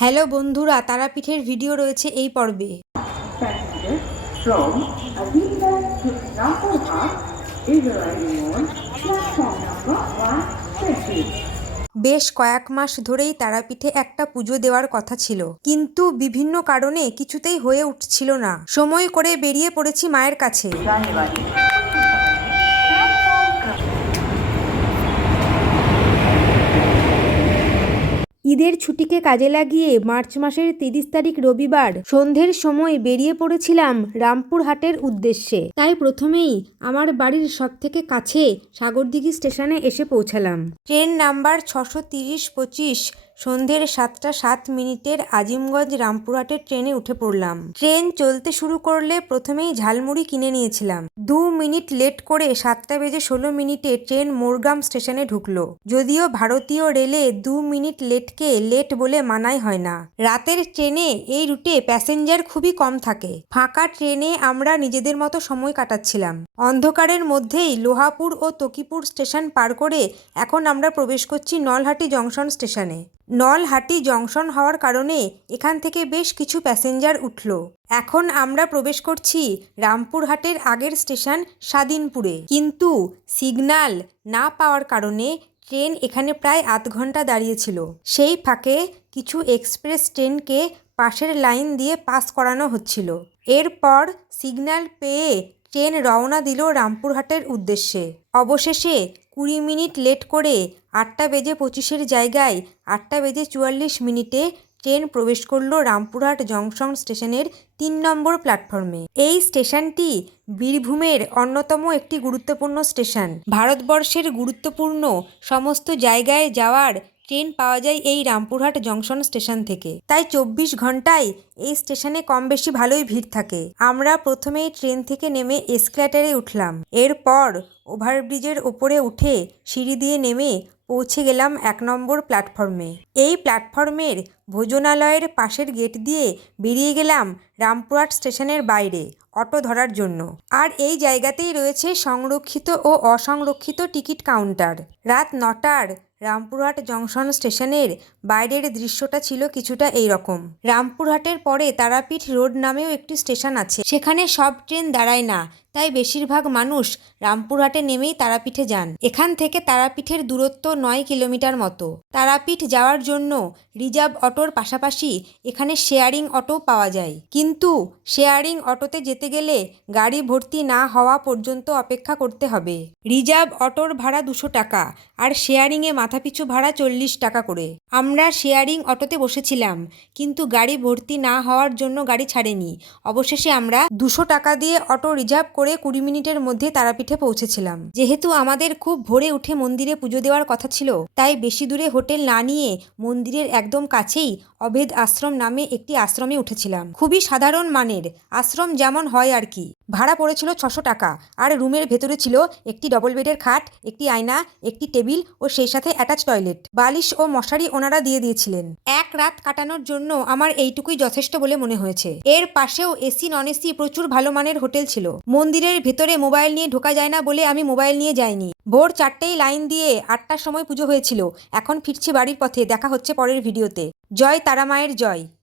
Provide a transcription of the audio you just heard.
Hello বন্ধুরা, তারাপীঠের video রয়েছে এই পর্বে। Passengers from Aditya to Rampurhat is arriving on platform number 120. বেশ কয়েক মাস ধরেই তারাপীঠে একটা পুজো দেওয়ার কথা ছিল। কিন্তু বিভিন্ন কারণে কিছুতেই হয়ে উঠছিল না। সময় করে বেরিয়ে পড়েছি মায়ের কাছে। ঈদের ছুটিকে কাজে লাগিয়ে মার্চ মাসের তিরিশ তারিখ রবিবার সন্ধ্যের সময় বেরিয়ে পড়েছিলাম রামপুরহাটের উদ্দেশ্যে। তাই প্রথমেই আমার বাড়ির সব থেকে কাছে সাগরদিঘি স্টেশনে এসে পৌঁছালাম। ট্রেন নাম্বার ছশো তিরিশ পঁচিশ সন্ধ্যের সাতটা সাত মিনিটের আজিমগঞ্জ রামপুরহাটের ট্রেনে উঠে পড়লাম। ট্রেন চলতে শুরু করলে প্রথমেই ঝালমুড়ি কিনে নিয়েছিলাম। দু মিনিট লেট করে সাতটা বেজে ষোলো মিনিটে ট্রেন মোরগ্রাম স্টেশনে ঢুকলো। যদিও ভারতীয় রেলে দু মিনিট লেটকে লেট বলে মানাই হয় না। রাতের ট্রেনে এই রুটে প্যাসেঞ্জার খুবই কম থাকে। ফাঁকা ট্রেনে আমরা নিজেদের মতো সময় কাটাচ্ছিলাম। অন্ধকারের মধ্যেই লোহাপুর ও তকিপুর স্টেশন পার করে এখন আমরা প্রবেশ করছি নলহাটি জংশন স্টেশনে। নলহাটি জংশন হওয়ার কারণে এখান থেকে বেশ কিছু প্যাসেঞ্জার উঠল। এখন আমরা প্রবেশ করছি রামপুরহাটের আগের স্টেশন স্বাধীনপুরে। কিন্তু সিগন্যাল না পাওয়ার কারণে ট্রেন এখানে প্রায় আধ ঘণ্টা দাঁড়িয়েছিল। সেই ফাঁকে কিছু এক্সপ্রেস ট্রেনকে পাশের লাইন দিয়ে পাস করানো হচ্ছিল। এরপর সিগন্যাল পেয়ে ট্রেন রওনা দিল রামপুরহাটের উদ্দেশ্যে। অবশেষে কুড়ি মিনিট লেট করে আটটা বেজে পঁচিশের জায়গায় আটটা বেজে চুয়াল্লিশ মিনিটে ট্রেন প্রবেশ করল রামপুরহাট জংশন স্টেশনের তিন নম্বর প্ল্যাটফর্মে। এই স্টেশনটি বীরভূমের অন্যতম একটি গুরুত্বপূর্ণ স্টেশন। ভারতবর্ষের গুরুত্বপূর্ণ সমস্ত জায়গায় যাওয়ার ট্রেন পাওয়া যায় এই রামপুরহাট জংশন স্টেশন থেকে। তাই চব্বিশ ঘন্টায় এই স্টেশনে কম বেশি ভালোই ভিড় থাকে। আমরা প্রথমেই ট্রেন থেকে নেমে এসক্যালেটারে উঠলাম। এরপর ওভারব্রিজের ওপরে উঠে সিঁড়ি দিয়ে নেমে পৌঁছে গেলাম এক নম্বর প্ল্যাটফর্মে। এই প্ল্যাটফর্মের ভোজনালয়ের পাশের গেট দিয়ে বেরিয়ে গেলাম রামপুরহাট স্টেশনের বাইরে, অটো ধরার জন্য। আর এই জায়গাতেই রয়েছে সংরক্ষিত ও অসংরক্ষিত টিকিট কাউন্টার। রাত নটার রামপুরহাট জংশন স্টেশনের বাইরের দৃশ্যটা ছিল কিছুটা এই রকম রামপুরহাটের পরে তারাপীঠ রোড নামেও একটি স্টেশন আছে। সেখানে সব ট্রেন দাঁড়ায় না, তাই বেশিরভাগ মানুষ রামপুরহাটে নেমেই তারাপীঠে যান। এখান থেকে তারাপীঠের দূরত্ব নয় কিলোমিটার মতো। তারাপীঠ যাওয়ার জন্য রিজার্ভ অটোর পাশাপাশি এখানে শেয়ারিং অটো পাওয়া যায়। কিন্তু শেয়ারিং অটোতে যেতে গেলে গাড়ি ভর্তি না হওয়া পর্যন্ত অপেক্ষা করতে হবে। রিজার্ভ অটোর ভাড়া দুশো টাকা আর শেয়ারিংয়ে মাথাপিছু ভাড়া চল্লিশ টাকা করে। আমরা শেয়ারিং অটোতে বসেছিলাম, কিন্তু গাড়ি ভর্তি না হওয়ার জন্য গাড়ি ছাড়েনি। অবশেষে আমরা দুশো টাকা দিয়ে অটো রিজার্ভ করে কুড়ি মিনিটের মধ্যে তারাপীঠে পৌঁছেছিলাম। যেহেতু আমাদের খুব ভোরে উঠে মন্দিরে পুজো দেওয়ার কথা ছিল, তাই বেশি দূরে হোটেল না নিয়ে মন্দিরের একদম কাছেই অভেদ আশ্রম নামে একটি আশ্রমে উঠেছিলাম। খুবই সাধারণ মানের আশ্রম যেমন হয় আর কি। ভাড়া পড়েছিল ছশো টাকা, আর রুমের ভেতরে ছিল একটি ডবল বেডের খাট, একটি আয়না, একটি টেবিল ও সেই সাথে অ্যাটাচ টয়লেট বালিশ ও মশারি ওনারা দিয়ে দিয়েছিলেন। এক রাত কাটানোর জন্য আমার এইটুকুই যথেষ্ট বলে মনে হয়েছে। এর পাশেও এসি নন এসি প্রচুর ভালো মানের হোটেল ছিল। মন্দিরের ভেতরে মোবাইল নিয়ে ঢোকা যায় না বলে আমি মোবাইল নিয়ে যাইনি। ভোর চারটেই লাইন দিয়ে আটটার সময় পুজো হয়েছিল। এখন ফিরছি বাড়ির পথে, দেখা হচ্ছে পরের ভিডিওতে। জয় তারা মায়ের জয়।